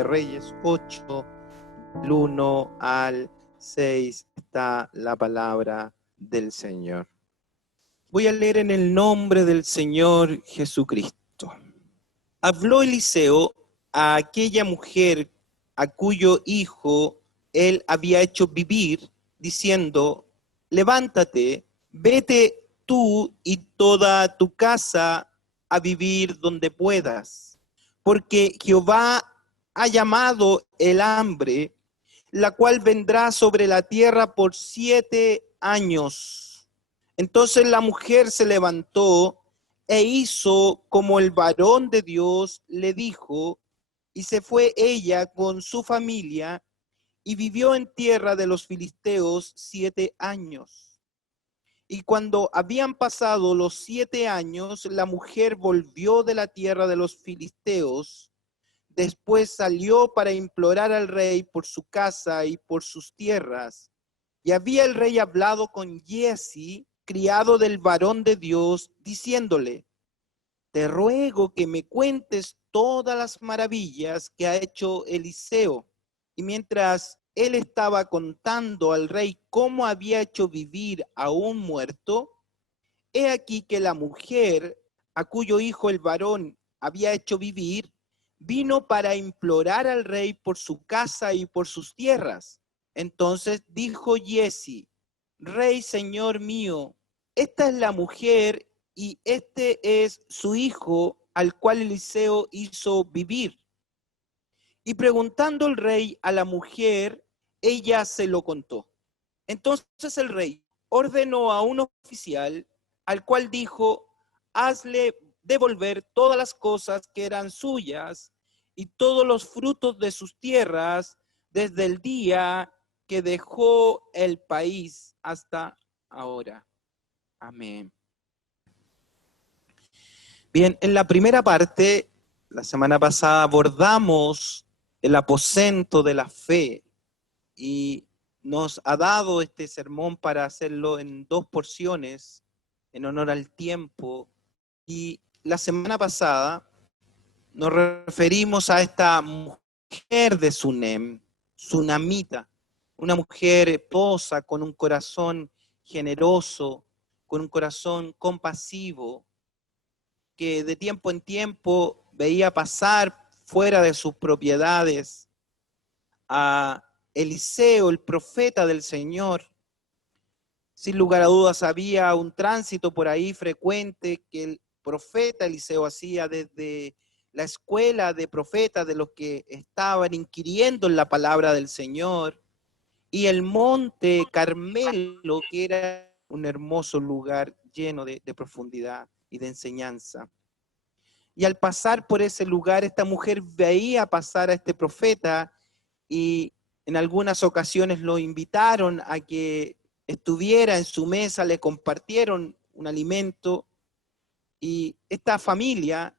de Reyes 8, del 1 al 6, está la palabra del Señor. Voy a leer en el nombre del Señor Jesucristo. Habló Eliseo a aquella mujer a cuyo hijo él había hecho vivir, diciendo: levántate, vete tú y toda tu casa a vivir donde puedas, porque Jehová ha llamado el hambre, la cual vendrá sobre la tierra por 7 años. Entonces la mujer se levantó e hizo como el varón de Dios le dijo, y se fue ella con su familia y vivió en tierra de los filisteos 7 años. Y cuando habían pasado los 7 años, la mujer volvió de la tierra de los filisteos. Después salió para implorar al rey por su casa y por sus tierras. Y había el rey hablado con Giezi, criado del varón de Dios, diciéndole: te ruego que me cuentes todas las maravillas que ha hecho Eliseo. Y mientras él estaba contando al rey cómo había hecho vivir a un muerto, he aquí que la mujer, a cuyo hijo el varón había hecho vivir, vino para implorar al rey por su casa y por sus tierras. Entonces dijo Giezi: rey, señor mío, esta es la mujer y este es su hijo al cual Eliseo hizo vivir. Y preguntando el rey a la mujer, ella se lo contó. Entonces el rey ordenó a un oficial, al cual dijo: hazle devolver todas las cosas que eran suyas y todos los frutos de sus tierras desde el día que dejó el país hasta ahora. Amén. Bien, en la primera parte, la semana pasada abordamos el aposento de la fe y nos ha dado este sermón para hacerlo en 2 porciones en honor al tiempo. Y la semana pasada nos referimos a esta mujer de Sunem, sunamita, una mujer esposa con un corazón generoso, con un corazón compasivo, que de tiempo en tiempo veía pasar fuera de sus propiedades a Eliseo, el profeta del Señor. Sin lugar a dudas había un tránsito por ahí frecuente que el profeta Eliseo hacía desde la escuela de profetas de los que estaban inquiriendo en la palabra del Señor, y el monte Carmelo, que era un hermoso lugar lleno de profundidad y de enseñanza. Y al pasar por ese lugar, esta mujer veía pasar a este profeta y en algunas ocasiones lo invitaron a que estuviera en su mesa, le compartieron un alimento, y esta familia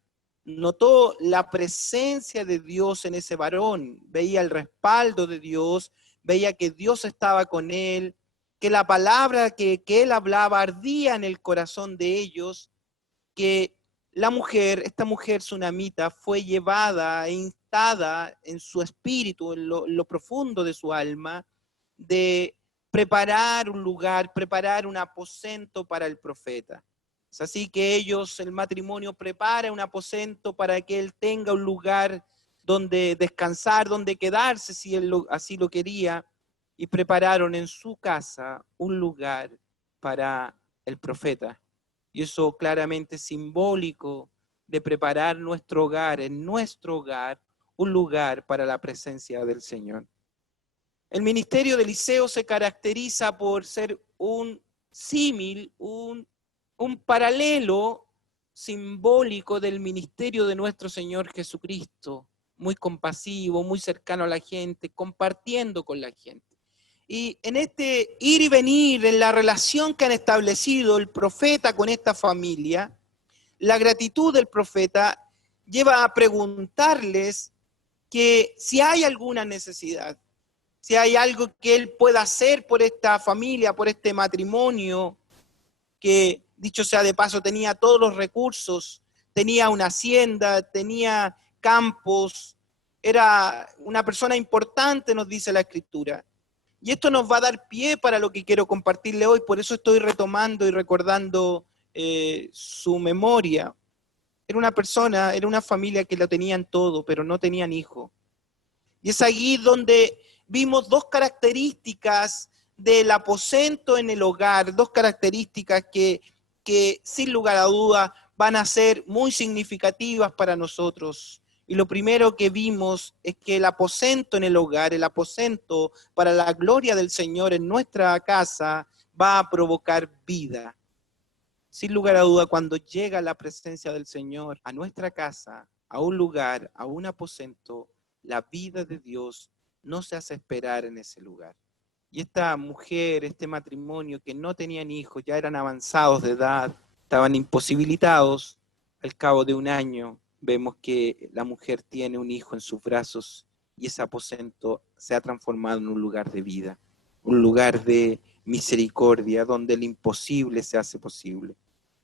notó la presencia de Dios en ese varón, veía el respaldo de Dios, veía que Dios estaba con él, que la palabra que él hablaba ardía en el corazón de ellos, que la mujer, esta mujer sunamita, fue llevada e instada en su espíritu, en lo profundo de su alma, de preparar un lugar, preparar un aposento para el profeta. Es así que ellos, el matrimonio, prepara un aposento para que él tenga un lugar donde descansar, donde quedarse, si él así lo quería, y prepararon en su casa un lugar para el profeta. Y eso claramente es simbólico de preparar nuestro hogar, en nuestro hogar, un lugar para la presencia del Señor. El ministerio de Eliseo se caracteriza por ser un símil, un paralelo simbólico del ministerio de nuestro Señor Jesucristo, muy compasivo, muy cercano a la gente, compartiendo con la gente. Y en este ir y venir, en la relación que han establecido el profeta con esta familia, la gratitud del profeta lleva a preguntarles que si hay alguna necesidad, si hay algo que él pueda hacer por esta familia, por este matrimonio, que dicho sea de paso tenía todos los recursos, tenía una hacienda, tenía campos, era una persona importante, nos dice la Escritura. Y esto nos va a dar pie para lo que quiero compartirle hoy, por eso estoy retomando y recordando su memoria. Era una persona, era una familia que lo tenían todo, pero no tenían hijo. Y es allí donde vimos dos características del aposento en el hogar, dos características que sin lugar a duda van a ser muy significativas para nosotros. Y lo primero que vimos es que el aposento en el hogar, el aposento para la gloria del Señor en nuestra casa, va a provocar vida. Sin lugar a duda, cuando llega la presencia del Señor a nuestra casa, a un lugar, a un aposento, la vida de Dios no se hace esperar en ese lugar. Y esta mujer, este matrimonio que no tenían hijos, ya eran avanzados de edad, estaban imposibilitados, al cabo de un año vemos que la mujer tiene un hijo en sus brazos y ese aposento se ha transformado en un lugar de vida, un lugar de misericordia, donde el imposible se hace posible.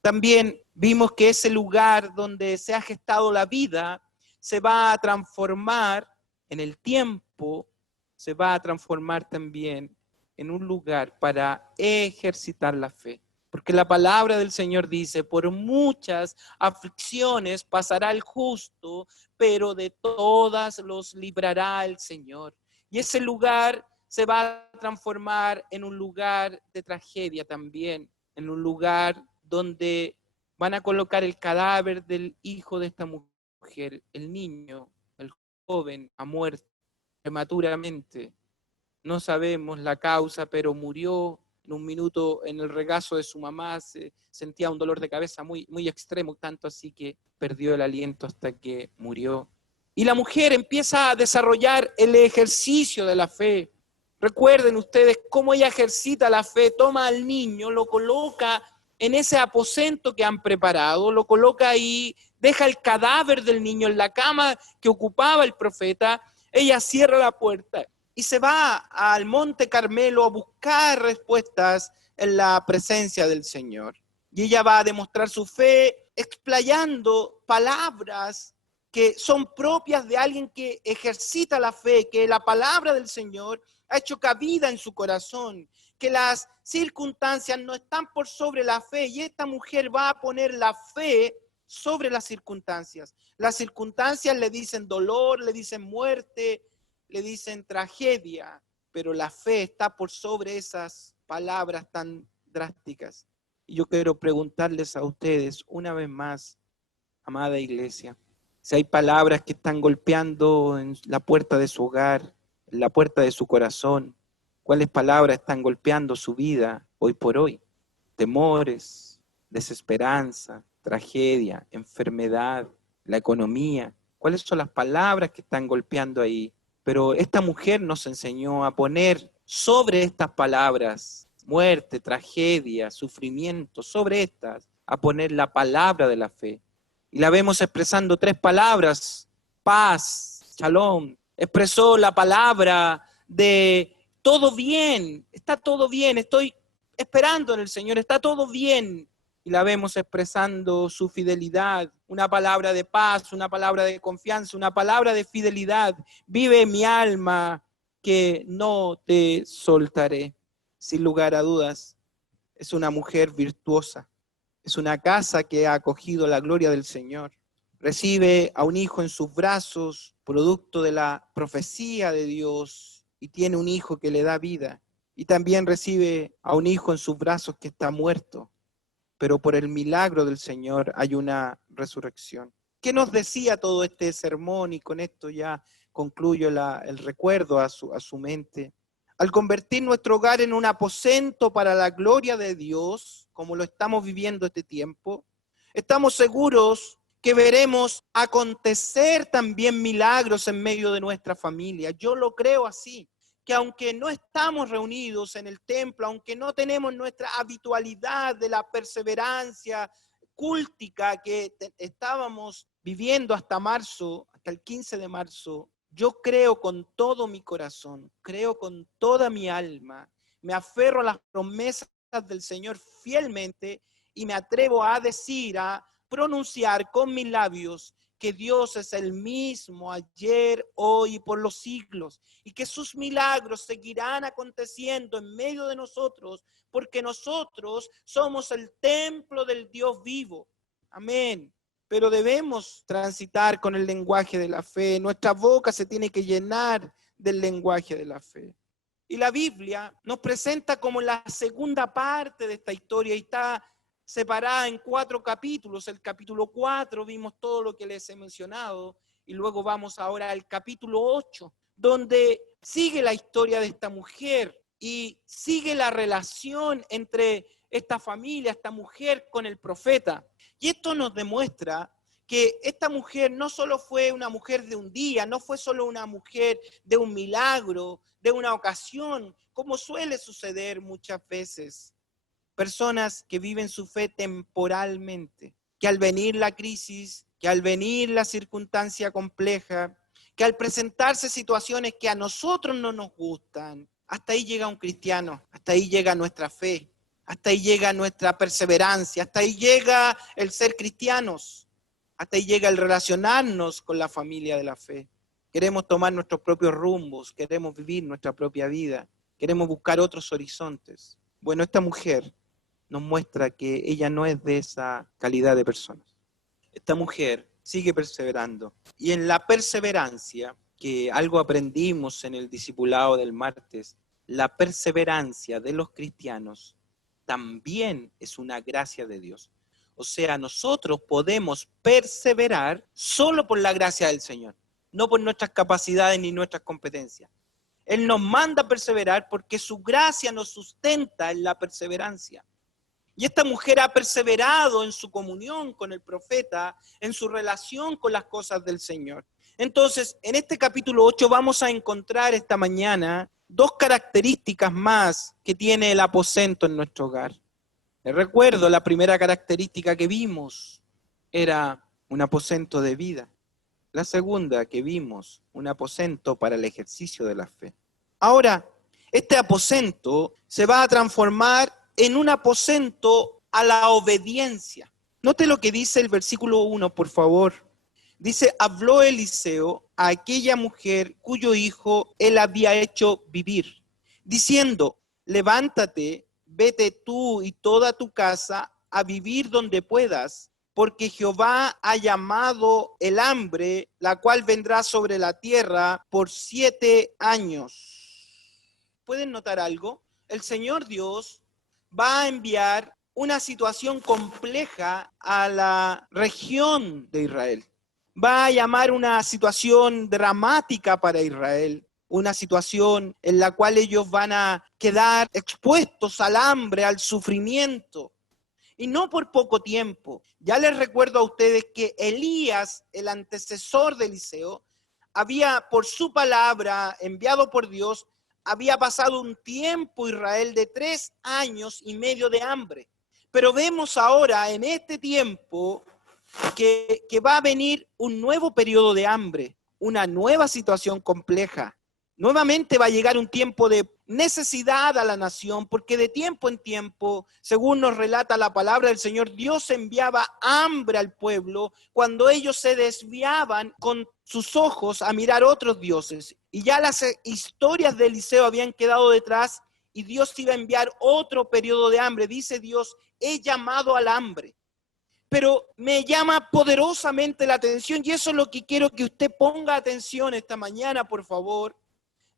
También vimos que ese lugar donde se ha gestado la vida se va a transformar en el tiempo, se va a transformar también en un lugar para ejercitar la fe. Porque la palabra del Señor dice, por muchas aflicciones pasará el justo, pero de todas los librará el Señor. Y ese lugar se va a transformar en un lugar de tragedia también, en un lugar donde van a colocar el cadáver del hijo de esta mujer, el niño, el joven, ha muerto prematuramente. No sabemos la causa, pero murió en un minuto en el regazo de su mamá, se sentía un dolor de cabeza muy, muy extremo, tanto así que perdió el aliento hasta que murió. Y la mujer empieza a desarrollar el ejercicio de la fe. Recuerden ustedes cómo ella ejercita la fe, toma al niño, lo coloca en ese aposento que han preparado, lo coloca ahí, deja el cadáver del niño en la cama que ocupaba el profeta, ella cierra la puerta y se va al Monte Carmelo a buscar respuestas en la presencia del Señor. Y ella va a demostrar su fe explayando palabras que son propias de alguien que ejercita la fe, que la palabra del Señor ha hecho cabida en su corazón, que las circunstancias no están por sobre la fe, y esta mujer va a poner la fe sobre las circunstancias. Las circunstancias le dicen dolor, le dicen muerte, le dicen tragedia, pero la fe está por sobre esas palabras tan drásticas. Y yo quiero preguntarles a ustedes una vez más, amada iglesia, si hay palabras que están golpeando en la puerta de su hogar, en la puerta de su corazón, ¿cuáles palabras están golpeando su vida hoy por hoy? Temores, desesperanza, tragedia, enfermedad, la economía. ¿Cuáles son las palabras que están golpeando ahí? Pero esta mujer nos enseñó a poner sobre estas palabras, muerte, tragedia, sufrimiento, sobre estas, a poner la palabra de la fe. Y la vemos expresando tres palabras: paz, shalom. Expresó la palabra de todo bien, está todo bien, estoy esperando en el Señor, está todo bien. Y la vemos expresando su fidelidad, una palabra de paz, una palabra de confianza, una palabra de fidelidad. Vive mi alma, que no te soltaré. Sin lugar a dudas, es una mujer virtuosa. Es una casa que ha acogido la gloria del Señor. Recibe a un hijo en sus brazos, producto de la profecía de Dios, y tiene un hijo que le da vida. Y también recibe a un hijo en sus brazos que está muerto, pero por el milagro del Señor hay una resurrección. ¿Qué nos decía todo este sermón? Y con esto ya concluyo el recuerdo a su mente. Al convertir nuestro hogar en un aposento para la gloria de Dios, como lo estamos viviendo este tiempo, estamos seguros que veremos acontecer también milagros en medio de nuestra familia. Yo lo creo así, que aunque no estamos reunidos en el templo, aunque no tenemos nuestra habitualidad de la perseverancia cúltica que estábamos viviendo hasta marzo, hasta el 15 de marzo, yo creo con todo mi corazón, creo con toda mi alma, me aferro a las promesas del Señor fielmente y me atrevo a decir, a pronunciar con mis labios que Dios es el mismo ayer, hoy y por los siglos, y que sus milagros seguirán aconteciendo en medio de nosotros, porque nosotros somos el templo del Dios vivo. Amén. Pero debemos transitar con el lenguaje de la fe. Nuestra boca se tiene que llenar del lenguaje de la fe. Y la Biblia nos presenta como la segunda parte de esta historia y está separada en 4 capítulos. El capítulo 4 vimos todo lo que les he mencionado y luego vamos ahora al capítulo 8, donde sigue la historia de esta mujer y sigue la relación entre esta familia, esta mujer con el profeta. Y esto nos demuestra que esta mujer no solo fue una mujer de un día, no fue solo una mujer de un milagro, de una ocasión, como suele suceder muchas veces. Personas que viven su fe temporalmente, que al venir la crisis, que al venir la circunstancia compleja, que al presentarse situaciones que a nosotros no nos gustan, hasta ahí llega un cristiano, hasta ahí llega nuestra fe, hasta ahí llega nuestra perseverancia, hasta ahí llega el ser cristianos. Hasta ahí llega el relacionarnos con la familia de la fe. Queremos tomar nuestros propios rumbos, queremos vivir nuestra propia vida, queremos buscar otros horizontes. Bueno, esta mujer nos muestra que ella no es de esa calidad de personas. Esta mujer sigue perseverando. Y en la perseverancia, que algo aprendimos en el discipulado del martes, la perseverancia de los cristianos también es una gracia de Dios. O sea, nosotros podemos perseverar solo por la gracia del Señor, no por nuestras capacidades ni nuestras competencias. Él nos manda a perseverar porque su gracia nos sustenta en la perseverancia. Y esta mujer ha perseverado en su comunión con el profeta, en su relación con las cosas del Señor. Entonces, en este capítulo 8 vamos a encontrar esta mañana 2 características más que tiene el aposento en nuestro hogar. Les recuerdo, la primera característica que vimos era un aposento de vida. La segunda que vimos, un aposento para el ejercicio de la fe. Ahora, este aposento se va a transformar en un aposento a la obediencia. Note lo que dice el versículo 1, por favor. Dice, habló Eliseo a aquella mujer cuyo hijo él había hecho vivir, diciendo, levántate, vete tú y toda tu casa a vivir donde puedas, porque Jehová ha llamado el hambre, la cual vendrá sobre la tierra por 7 años. ¿Pueden notar algo? El Señor Dios va a enviar una situación compleja a la región de Israel. Va a llamar una situación dramática para Israel. Una situación en la cual ellos van a quedar expuestos al hambre, al sufrimiento. Y no por poco tiempo. Ya les recuerdo a ustedes que Elías, el antecesor de Eliseo, había por su palabra, enviado por Dios, había pasado un tiempo Israel de 3 años y medio de hambre. Pero vemos ahora en este tiempo que va a venir un nuevo periodo de hambre, una nueva situación compleja. Nuevamente va a llegar un tiempo de necesidad a la nación, porque de tiempo en tiempo, según nos relata la palabra del Señor, Dios enviaba hambre al pueblo cuando ellos se desviaban con sus ojos a mirar otros dioses. Y ya las historias de Eliseo habían quedado detrás y Dios iba a enviar otro periodo de hambre. Dice Dios, he llamado al hambre. Pero me llama poderosamente la atención y eso es lo que quiero que usted ponga atención esta mañana, por favor.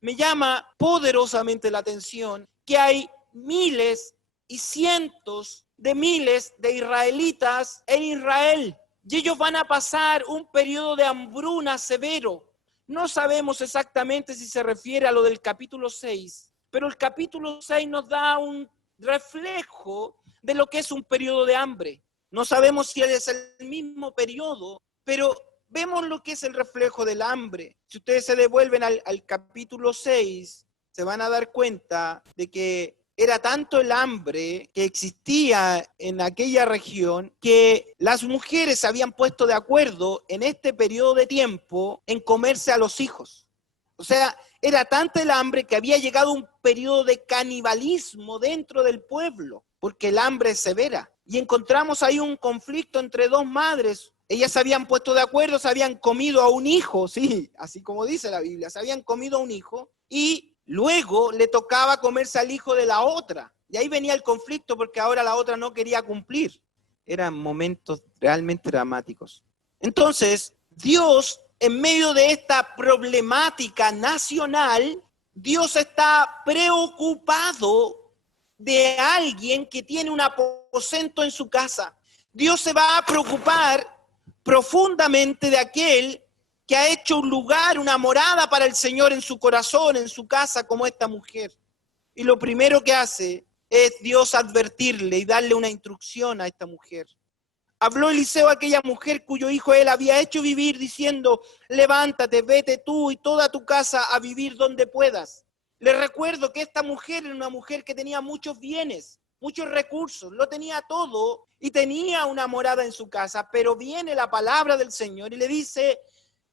Me llama poderosamente la atención que hay miles y cientos de miles de israelitas en Israel. Y ellos van a pasar un periodo de hambruna severo. No sabemos exactamente si se refiere a lo del capítulo 6, pero el capítulo 6 nos da un reflejo de lo que es un periodo de hambre. No sabemos si es el mismo periodo, pero vemos lo que es el reflejo del hambre. Si ustedes se devuelven al capítulo 6, se van a dar cuenta de que era tanto el hambre que existía en aquella región que las mujeres se habían puesto de acuerdo en este periodo de tiempo en comerse a los hijos. O sea, era tanto el hambre que había llegado un periodo de canibalismo dentro del pueblo, porque el hambre es severa. Y encontramos ahí un conflicto entre 2 madres, Ellas se habían puesto de acuerdo, se habían comido a un hijo, sí, así como dice la Biblia, se habían comido a un hijo y luego le tocaba comerse al hijo de la otra. Y ahí venía el conflicto porque ahora la otra no quería cumplir. Eran momentos realmente dramáticos. Entonces, Dios, en medio de esta problemática nacional, Dios está preocupado de alguien que tiene un aposento en su casa. Dios se va a preocupar profundamente de aquel que ha hecho un lugar, una morada para el Señor en su corazón, en su casa, como esta mujer. Y lo primero que hace es Dios advertirle y darle una instrucción a esta mujer. Habló Eliseo a aquella mujer cuyo hijo él había hecho vivir, diciendo, levántate, vete tú y toda tu casa a vivir donde puedas. Les recuerdo que esta mujer era una mujer que tenía muchos bienes, muchos recursos, lo tenía todo y tenía una morada en su casa, pero viene la palabra del Señor y le dice,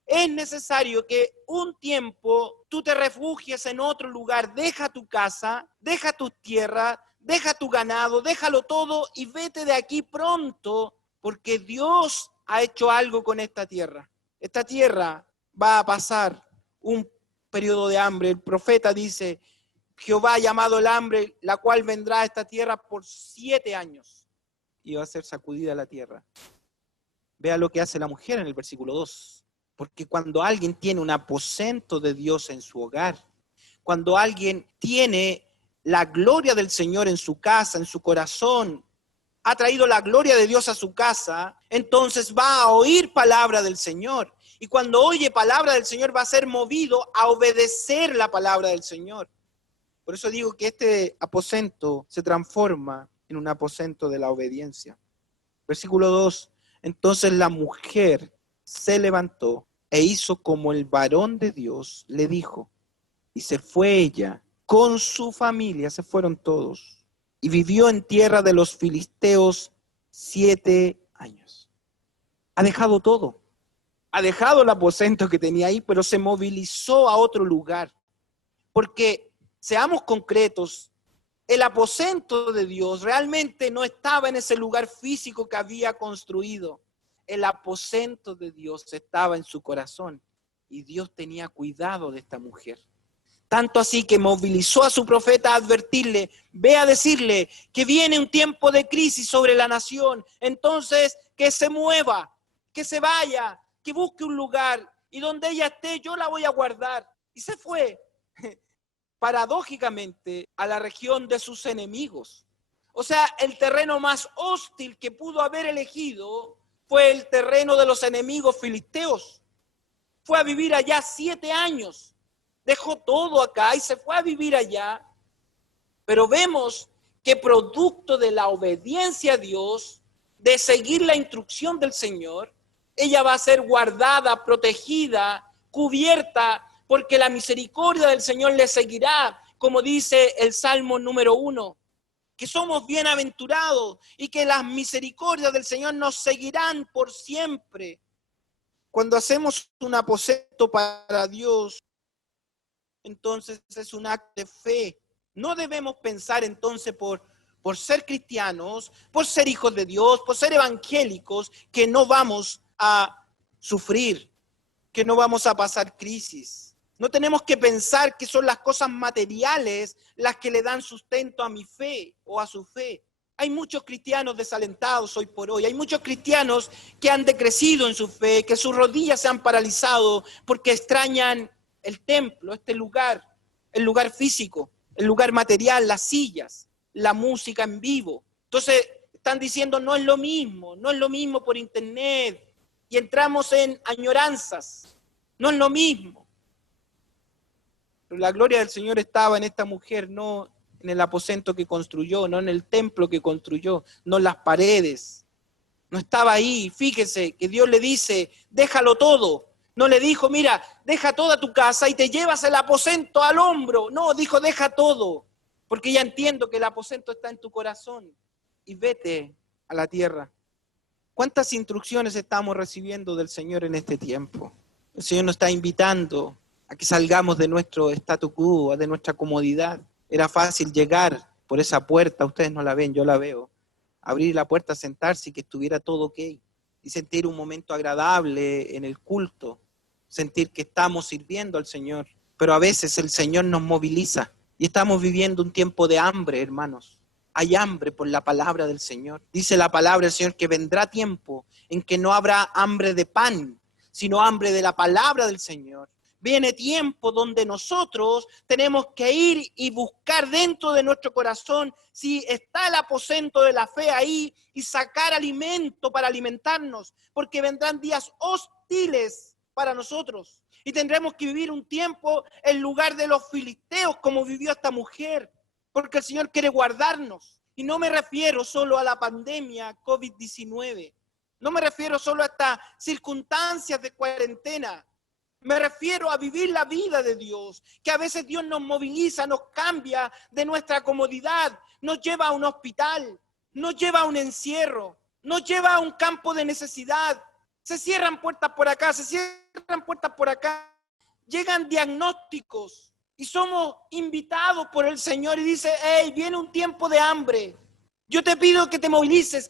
es necesario que un tiempo tú te refugies en otro lugar, deja tu casa, deja tus tierras, deja tu ganado, déjalo todo y vete de aquí pronto, porque Dios ha hecho algo con esta tierra. Esta tierra va a pasar un periodo de hambre. El profeta dice, Jehová ha llamado el hambre, la cual vendrá a esta tierra por 7 años y va a ser sacudida la tierra. Vea lo que hace la mujer en el versículo 2. Porque cuando alguien tiene un aposento de Dios en su hogar, cuando alguien tiene la gloria del Señor en su casa, en su corazón, ha traído la gloria de Dios a su casa, entonces va a oír palabra del Señor. Y cuando oye palabra del Señor va a ser movido a obedecer la palabra del Señor. Por eso digo que este aposento se transforma en un aposento de la obediencia. Versículo 2. Entonces la mujer se levantó e hizo como el varón de Dios le dijo. Y se fue ella con su familia, se fueron todos. Y vivió en tierra de los filisteos 7 años. Ha dejado todo. Ha dejado el aposento que tenía ahí, pero se movilizó a otro lugar. Porque, seamos concretos, el aposento de Dios realmente no estaba en ese lugar físico que había construido. El aposento de Dios estaba en su corazón y Dios tenía cuidado de esta mujer. Tanto así que movilizó a su profeta a advertirle, ve a decirle que viene un tiempo de crisis sobre la nación. Entonces, que se mueva, que se vaya, que busque un lugar y donde ella esté yo la voy a guardar. Y se fue, paradójicamente, a la región de sus enemigos. O sea, el terreno más hostil que pudo haber elegido fue el terreno de los enemigos filisteos. Fue a vivir allá 7 años. Dejó todo acá y se fue a vivir allá. Pero vemos que producto de la obediencia a Dios, de seguir la instrucción del Señor, ella va a ser guardada, protegida, cubierta, porque la misericordia del Señor le seguirá, como dice el Salmo número 1, que somos bienaventurados y que las misericordias del Señor nos seguirán por siempre. Cuando hacemos un aposento para Dios, entonces es un acto de fe. No debemos pensar entonces por ser cristianos, por ser hijos de Dios, por ser evangélicos, que no vamos a sufrir, que no vamos a pasar crisis. No tenemos que pensar que son las cosas materiales las que le dan sustento a mi fe o a su fe. Hay muchos cristianos desalentados hoy por hoy. Hay muchos cristianos que han decrecido en su fe, que sus rodillas se han paralizado porque extrañan el templo, este lugar, el lugar físico, el lugar material, las sillas, la música en vivo. Entonces están diciendo no es lo mismo por internet y entramos en añoranzas, no es lo mismo. Pero la gloria del Señor estaba en esta mujer, no en el aposento que construyó, no en el templo que construyó, no en las paredes. No estaba ahí. Fíjese que Dios le dice, déjalo todo. No le dijo, mira, deja toda tu casa y te llevas el aposento al hombro. No, dijo, deja todo, porque ya entiendo que el aposento está en tu corazón. Y vete a la tierra. ¿Cuántas instrucciones estamos recibiendo del Señor en este tiempo? El Señor nos está invitando a que salgamos de nuestro statu quo, de nuestra comodidad. Era fácil llegar por esa puerta, ustedes no la ven, yo la veo. Abrir la puerta, sentarse y que estuviera todo ok. Y y sentir un momento agradable en el culto, sentir que estamos sirviendo al Señor. Pero a veces el Señor nos moviliza y estamos viviendo un tiempo de hambre, hermanos. Hay hambre por la palabra del Señor. Dice la palabra del Señor que vendrá tiempo en que no habrá hambre de pan, sino hambre de la palabra del Señor. Viene tiempo donde nosotros tenemos que ir y buscar dentro de nuestro corazón si está el aposento de la fe ahí y sacar alimento para alimentarnos, porque vendrán días hostiles para nosotros y tendremos que vivir un tiempo en lugar de los filisteos como vivió esta mujer, porque el Señor quiere guardarnos. Y no me refiero solo a la pandemia COVID-19, no me refiero solo a estas circunstancias de cuarentena. Me refiero a vivir la vida de Dios, que a veces Dios nos moviliza, nos cambia de nuestra comodidad, nos lleva a un hospital, nos lleva a un encierro, nos lleva a un campo de necesidad. Se cierran puertas por acá, se cierran puertas por acá, llegan diagnósticos y somos invitados por el Señor y dice, hey, viene un tiempo de hambre. Yo te pido que te movilices,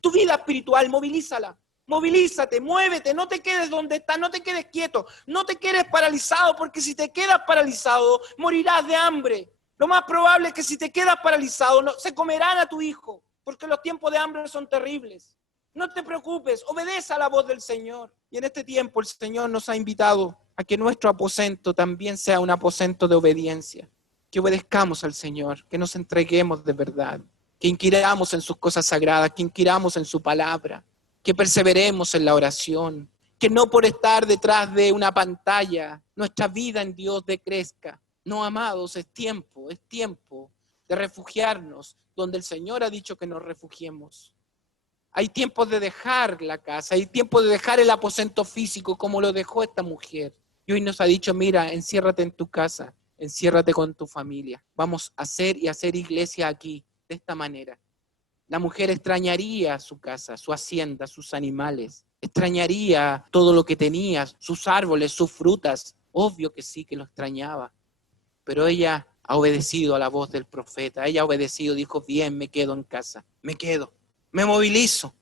tu vida espiritual, movilízala. Movilízate, muévete, no te quedes donde estás, no te quedes quieto, no te quedes paralizado, porque si te quedas paralizado, morirás de hambre. Lo más probable es que si te quedas paralizado, se comerán a tu hijo, porque los tiempos de hambre son terribles. No te preocupes, obedece a la voz del Señor. Y en este tiempo el Señor nos ha invitado a que nuestro aposento también sea un aposento de obediencia, que obedezcamos al Señor, que nos entreguemos de verdad, que inquiramos en sus cosas sagradas, que inquiramos en su palabra, que perseveremos en la oración, que no por estar detrás de una pantalla nuestra vida en Dios decrezca. No, amados, es tiempo de refugiarnos donde el Señor ha dicho que nos refugiemos. Hay tiempo de dejar la casa, hay tiempo de dejar el aposento físico como lo dejó esta mujer. Y hoy nos ha dicho, mira, enciérrate en tu casa, enciérrate con tu familia. Vamos a hacer iglesia aquí, de esta manera. La mujer extrañaría su casa, su hacienda, sus animales. Extrañaría todo lo que tenía, sus árboles, sus frutas. Obvio que sí, que lo extrañaba. Pero ella ha obedecido a la voz del profeta. Ella ha obedecido, dijo, bien, me quedo en casa. Me quedo, me movilizo.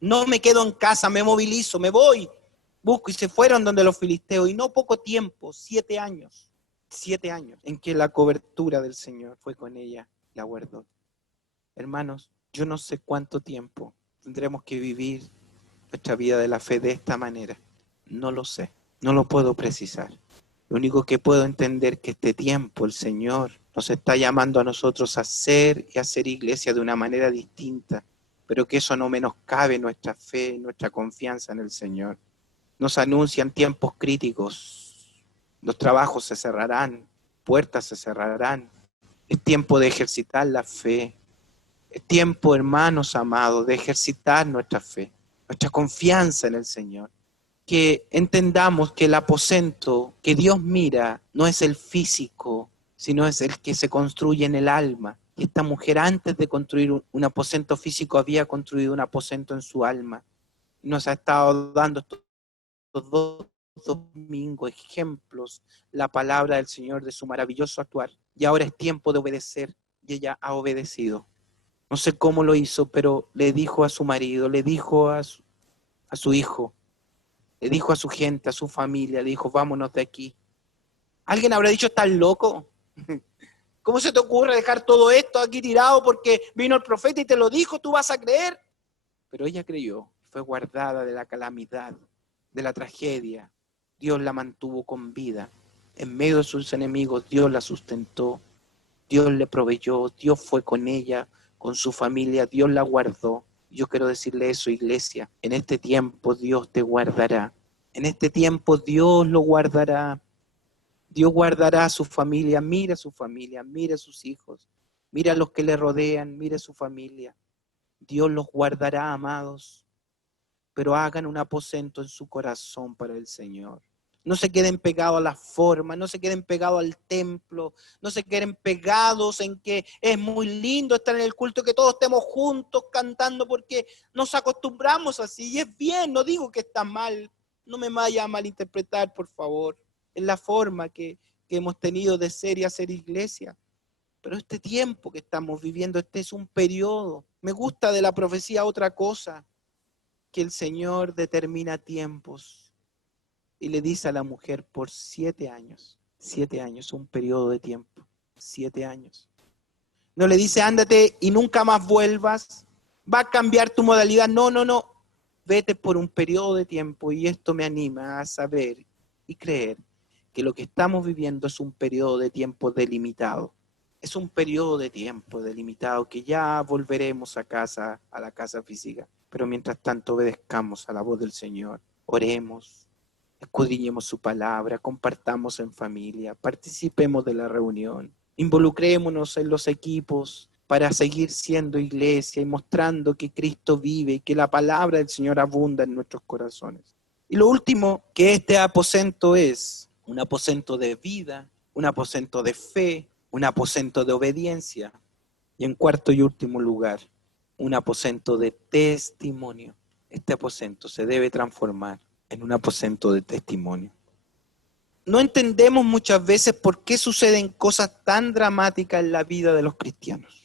No me quedo en casa, me movilizo, me voy. Busco y se fueron donde los filisteos. Y no poco tiempo, 7 años. 7 años en que la cobertura del Señor fue con ella, la guardó. Hermanos, yo no sé cuánto tiempo tendremos que vivir nuestra vida de la fe de esta manera. No lo sé, no lo puedo precisar. Lo único que puedo entender es que este tiempo el Señor nos está llamando a nosotros a ser y a hacer iglesia de una manera distinta, pero que eso no menoscabe nuestra fe, nuestra confianza en el Señor. Nos anuncian tiempos críticos, los trabajos se cerrarán, puertas se cerrarán. Es tiempo de ejercitar la fe. Es tiempo, hermanos amados, de ejercitar nuestra fe, nuestra confianza en el Señor. Que entendamos que el aposento que Dios mira no es el físico, sino es el que se construye en el alma. Y esta mujer, antes de construir un aposento físico, había construido un aposento en su alma. Nos ha estado dando estos 2 domingos ejemplos, la palabra del Señor de su maravilloso actuar. Y ahora es tiempo de obedecer, y ella ha obedecido. No sé cómo lo hizo, pero le dijo a su marido, le dijo a su hijo, le dijo a su gente, a su familia, le dijo, vámonos de aquí. ¿Alguien habrá dicho, estás loco? ¿Cómo se te ocurre dejar todo esto aquí tirado porque vino el profeta y te lo dijo, tú vas a creer? Pero ella creyó, fue guardada de la calamidad, de la tragedia. Dios la mantuvo con vida. En medio de sus enemigos, Dios la sustentó, Dios le proveyó, Dios fue con ella, con su familia, Dios la guardó. Yo quiero decirle eso, iglesia, en este tiempo Dios te guardará. En este tiempo Dios lo guardará. Dios guardará a su familia, mira a su familia, mira a sus hijos, mira a los que le rodean, mira a su familia. Dios los guardará, amados, pero hagan un aposento en su corazón para el Señor. No se queden pegados a la forma, no se queden pegados al templo, no se queden pegados en que es muy lindo estar en el culto, que todos estemos juntos cantando porque nos acostumbramos así. Y es bien, no digo que está mal, no me vaya a malinterpretar, por favor. Es la forma que hemos tenido de ser y hacer iglesia. Pero este tiempo que estamos viviendo, este es un periodo. Me gusta de la profecía otra cosa. que el Señor determina tiempos y le dice a la mujer por 7 años, 7 años, un periodo de tiempo, 7 años. No le dice ándate y nunca más vuelvas, va a cambiar tu modalidad, no, vete por un periodo de tiempo y esto me anima a saber y creer que lo que estamos viviendo es un periodo de tiempo delimitado. Es un periodo de tiempo delimitado que ya volveremos a casa, a la casa física. Pero mientras tanto obedezcamos a la voz del Señor, oremos, escudriñemos su palabra, compartamos en familia, participemos de la reunión, involucrémonos en los equipos para seguir siendo iglesia y mostrando que Cristo vive y que la palabra del Señor abunda en nuestros corazones. Y lo último, que este aposento es un aposento de vida, un aposento de fe, un aposento de obediencia y en cuarto y último lugar, un aposento de testimonio. Este aposento se debe transformar en un aposento de testimonio. No entendemos muchas veces por qué suceden cosas tan dramáticas en la vida de los cristianos.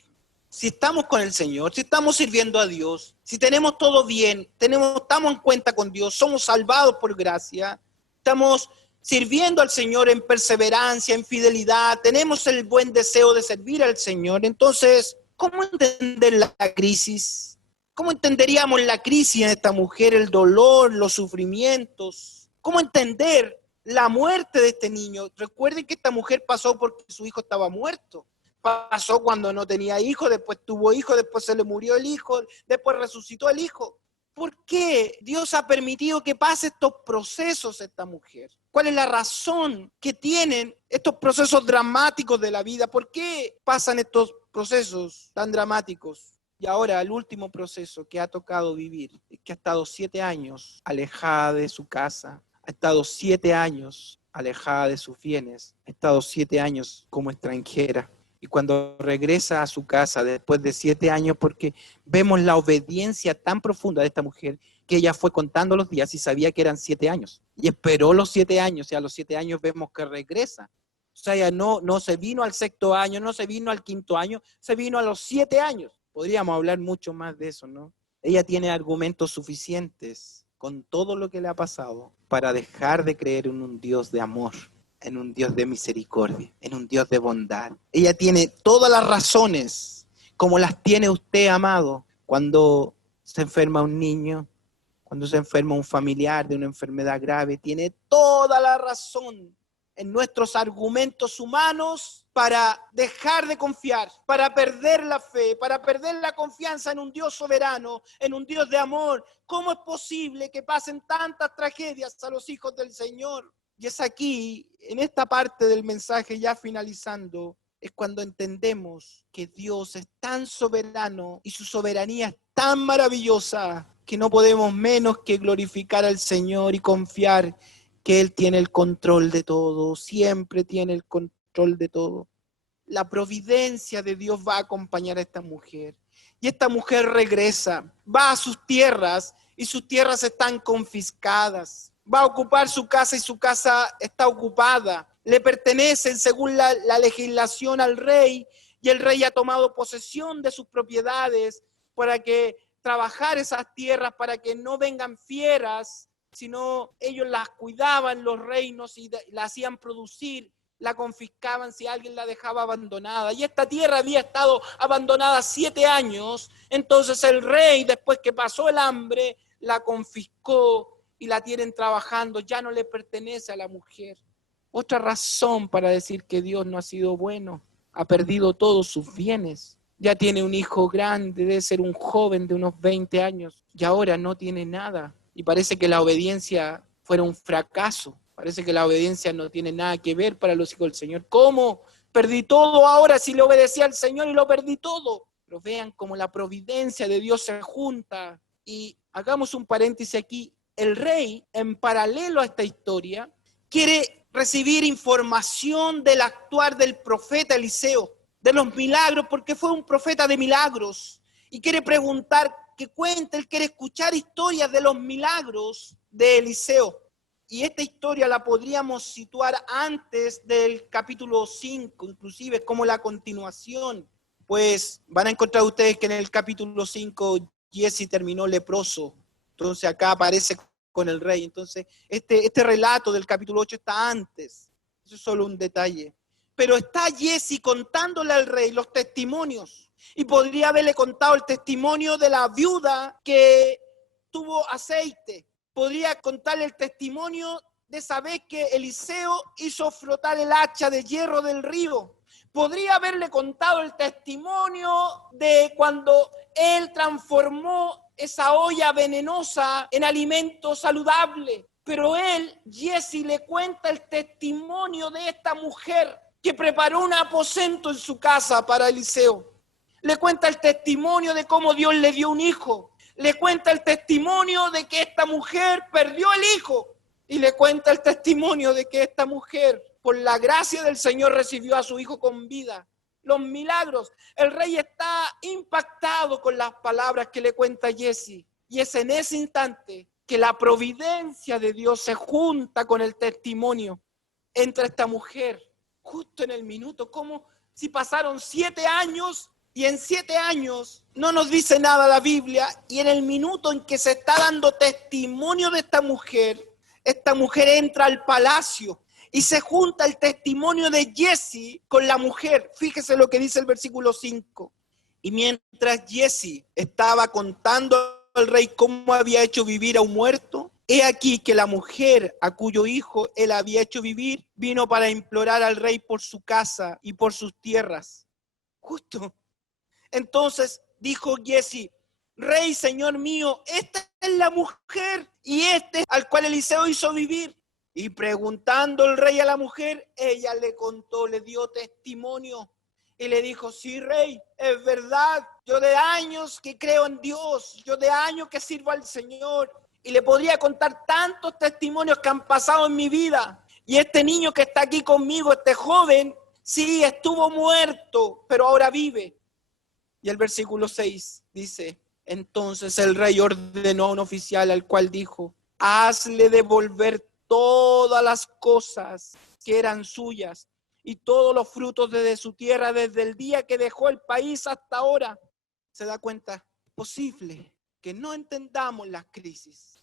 Si estamos con el Señor, si estamos sirviendo a Dios, si tenemos todo bien, estamos en cuenta con Dios, somos salvados por gracia, estamos sirviendo al Señor en perseverancia, en fidelidad, tenemos el buen deseo de servir al Señor. Entonces, ¿cómo entender la crisis? ¿Cómo entenderíamos la crisis en esta mujer, el dolor, los sufrimientos? ¿Cómo entender la muerte de este niño? Recuerden que esta mujer pasó porque su hijo estaba muerto. Pasó cuando no tenía hijo, después tuvo hijo, después se le murió el hijo, después resucitó el hijo. ¿Por qué Dios ha permitido que pase estos procesos esta mujer? ¿Cuál es la razón que tienen estos procesos dramáticos de la vida? ¿Por qué pasan estos procesos tan dramáticos? Y ahora el último proceso que ha tocado vivir es que ha estado 7 años alejada de su casa, ha estado 7 años alejada de sus bienes, ha estado 7 años como extranjera. Y cuando regresa a su casa después de 7 años, porque vemos la obediencia tan profunda de esta mujer, que ella fue contando los días y sabía que eran 7 años. Y esperó los 7 años, y a los 7 años vemos que regresa. O sea, ella no se vino al 6.º año, no se vino al 5.º año, se vino a los 7 años. Podríamos hablar mucho más de eso, ¿no? Ella tiene argumentos suficientes con todo lo que le ha pasado para dejar de creer en un Dios de amor, en un Dios de misericordia, en un Dios de bondad. Ella tiene todas las razones, como las tiene usted, amado, cuando se enferma un niño, cuando se enferma un familiar de una enfermedad grave. Tiene toda la razón en nuestros argumentos humanos para dejar de confiar, para perder la fe, para perder la confianza en un Dios soberano, en un Dios de amor. ¿Cómo es posible que pasen tantas tragedias a los hijos del Señor? Y es aquí, en esta parte del mensaje ya finalizando, es cuando entendemos que Dios es tan soberano y su soberanía es tan maravillosa que no podemos menos que glorificar al Señor y confiar que Él tiene el control de todo, siempre tiene el control de todo. La providencia de Dios va a acompañar a esta mujer. Y esta mujer regresa, va a sus tierras y sus tierras están confiscadas. Va a ocupar su casa y su casa está ocupada. Le pertenecen según la legislación al rey y el rey ha tomado posesión de sus propiedades para que trabajar esas tierras, para que no vengan fieras, sino ellos las cuidaban los reinos y la hacían producir, la confiscaban si alguien la dejaba abandonada. Y esta tierra había estado abandonada 7 años, entonces el rey, después que pasó el hambre, la confiscó y la tienen trabajando, ya no le pertenece a la mujer. Otra razón para decir que Dios no ha sido bueno, ha perdido todos sus bienes. Ya tiene un hijo grande, debe ser un joven de unos 20 años, y ahora no tiene nada. Y parece que la obediencia fuera un fracaso. Parece que la obediencia no tiene nada que ver para los hijos del Señor. ¿Cómo? Perdí todo ahora si le obedecía al Señor y lo perdí todo. Pero vean cómo la providencia de Dios se junta. Y hagamos un paréntesis aquí. El rey, en paralelo a esta historia, quiere recibir información del actuar del profeta Eliseo, de los milagros, porque fue un profeta de milagros. Y quiere preguntar, que cuente, él quiere escuchar historias de los milagros de Eliseo. Y esta historia la podríamos situar antes del capítulo 5, inclusive como la continuación. Pues van a encontrar ustedes que en el capítulo 5 Giezi terminó leproso Entonces acá aparece con el rey. Entonces este relato del capítulo 8 está antes. Eso es solo un detalle. Pero está Giezi contándole al rey los testimonios. Y podría haberle contado el testimonio de la viuda que tuvo aceite. Podría contarle el testimonio de esa vez que Eliseo hizo flotar el hacha de hierro del río. Podría haberle contado el testimonio de cuando él transformó esa olla venenosa en alimento saludable. Pero Giezi, le cuenta el testimonio de esta mujer que preparó un aposento en su casa para Eliseo. Le cuenta el testimonio de cómo Dios le dio un hijo. Le cuenta el testimonio de que esta mujer perdió el hijo. Y le cuenta el testimonio de que esta mujer, por la gracia del Señor, recibió a su hijo con vida. Los milagros. El rey está impactado con las palabras que le cuenta Giezi. Y es en ese instante que la providencia de Dios se junta con el testimonio. Entra esta mujer justo en el minuto, como si pasaron 7 años y en 7 años no nos dice nada la Biblia, y en el minuto en que se está dando testimonio de esta mujer entra al palacio y se junta el testimonio de Giezi con la mujer. Fíjese lo que dice el versículo 5. Y mientras Giezi estaba contando al rey cómo había hecho vivir a un muerto, he aquí que la mujer a cuyo hijo él había hecho vivir vino para implorar al rey por su casa y por sus tierras. Justo. Entonces dijo Giezi: Rey, señor mío, esta es la mujer y este al cual Eliseo hizo vivir. Y preguntando el rey a la mujer, ella le contó, le dio testimonio y le dijo: sí, rey, es verdad, yo de años que creo en Dios, yo de años que sirvo al Señor. Y le podría contar tantos testimonios que han pasado en mi vida. Y este niño que está aquí conmigo, este joven, sí, estuvo muerto, pero ahora vive. Y el versículo 6 dice: entonces el rey ordenó a un oficial al cual dijo: hazle devolver todas las cosas que eran suyas y todos los frutos de su tierra desde el día que dejó el país hasta ahora. ¿Se da cuenta? Es posible que no entendamos las crisis.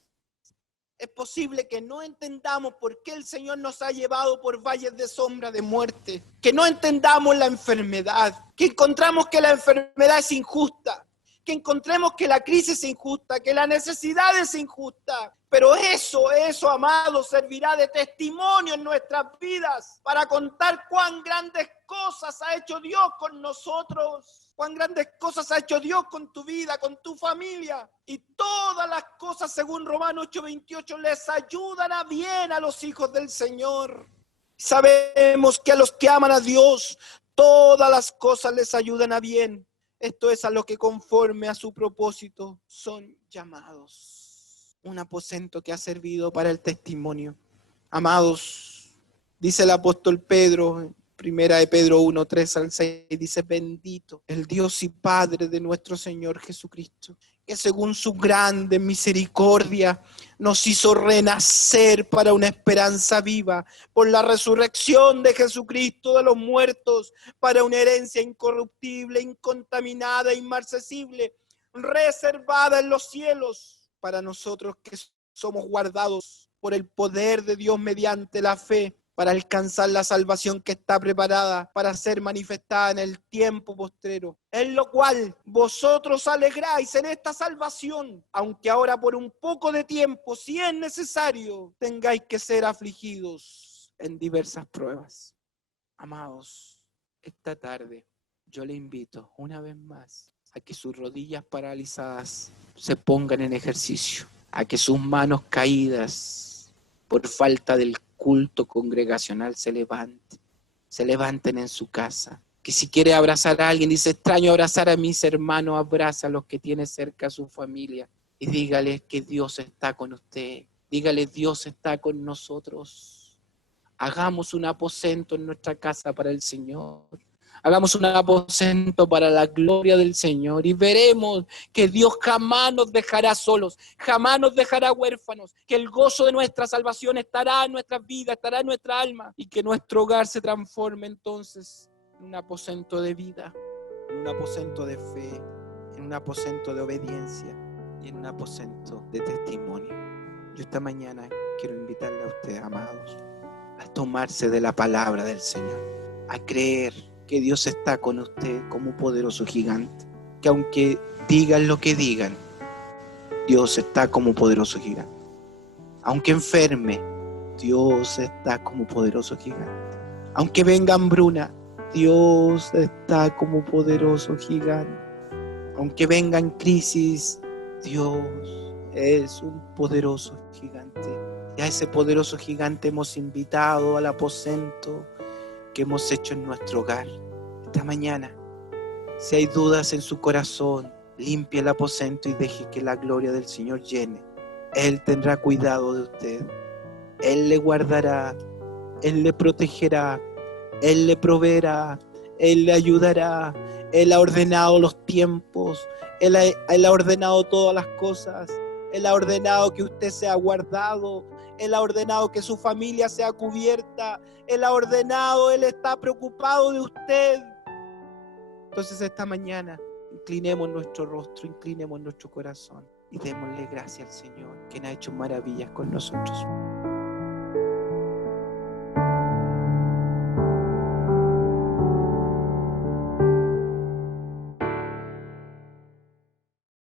Es posible que no entendamos por qué el Señor nos ha llevado por valles de sombra de muerte. Que no entendamos la enfermedad. Que encontramos que la enfermedad es injusta. Que encontremos que la crisis es injusta. Que la necesidad es injusta. Pero eso, amados, servirá de testimonio en nuestras vidas para contar cuán grandes cosas ha hecho Dios con nosotros. Cuán grandes cosas ha hecho Dios con tu vida, con tu familia. Y todas las cosas, según Romanos 8:28, les ayudan a bien a los hijos del Señor. Sabemos que a los que aman a Dios, todas las cosas les ayudan a bien. Esto es a lo que conforme a su propósito son llamados. Un aposento que ha servido para el testimonio. Amados, dice el apóstol Pedro, Primera de Pedro 1, 3 al 6, dice: bendito el Dios y Padre de nuestro Señor Jesucristo, que según su grande misericordia nos hizo renacer para una esperanza viva por la resurrección de Jesucristo de los muertos, para una herencia incorruptible, incontaminada e inmarcesible, reservada en los cielos, para nosotros que somos guardados por el poder de Dios mediante la fe, para alcanzar la salvación que está preparada para ser manifestada en el tiempo postrero, en lo cual vosotros alegráis en esta salvación, aunque ahora por un poco de tiempo, si es necesario, tengáis que ser afligidos en diversas pruebas. Amados, esta tarde yo le invito una vez más a que sus rodillas paralizadas se pongan en ejercicio, a que sus manos caídas por falta del culto congregacional se levanten en su casa. Que si quiere abrazar a alguien, dice: extraño abrazar a mis hermanos, abraza a los que tiene cerca, a su familia, y dígale que Dios está con usted, dígale: Dios está con nosotros. Hagamos un aposento en nuestra casa para el Señor. Hagamos un aposento para la gloria del Señor y veremos que Dios jamás nos dejará solos, jamás nos dejará huérfanos, que el gozo de nuestra salvación estará en nuestras vidas, estará en nuestra alma, y que nuestro hogar se transforme entonces en un aposento de vida, en un aposento de fe, en un aposento de obediencia y en un aposento de testimonio. Yo esta mañana quiero invitarle a ustedes, amados, a tomarse de la palabra del Señor, a creer que Dios está con usted como poderoso gigante, que aunque digan lo que digan, Dios está como poderoso gigante. Aunque enferme, Dios está como poderoso gigante. Aunque venga hambruna, Dios está como poderoso gigante. Aunque venga en crisis, Dios es un poderoso gigante. Y a ese poderoso gigante hemos invitado al aposento que hemos hecho en nuestro hogar. Esta mañana, si hay dudas en su corazón, limpie el aposento y deje que la gloria del Señor llene. Él tendrá cuidado de usted. Él le guardará, Él le protegerá, Él le proveerá, Él le ayudará. Él ha ordenado los tiempos, Él ha ordenado todas las cosas. Él ha ordenado que usted sea guardado, Él ha ordenado que su familia sea cubierta, Él ha ordenado, Él está preocupado de usted. Entonces esta mañana inclinemos nuestro rostro, inclinemos nuestro corazón y démosle gracias al Señor, quien ha hecho maravillas con nosotros.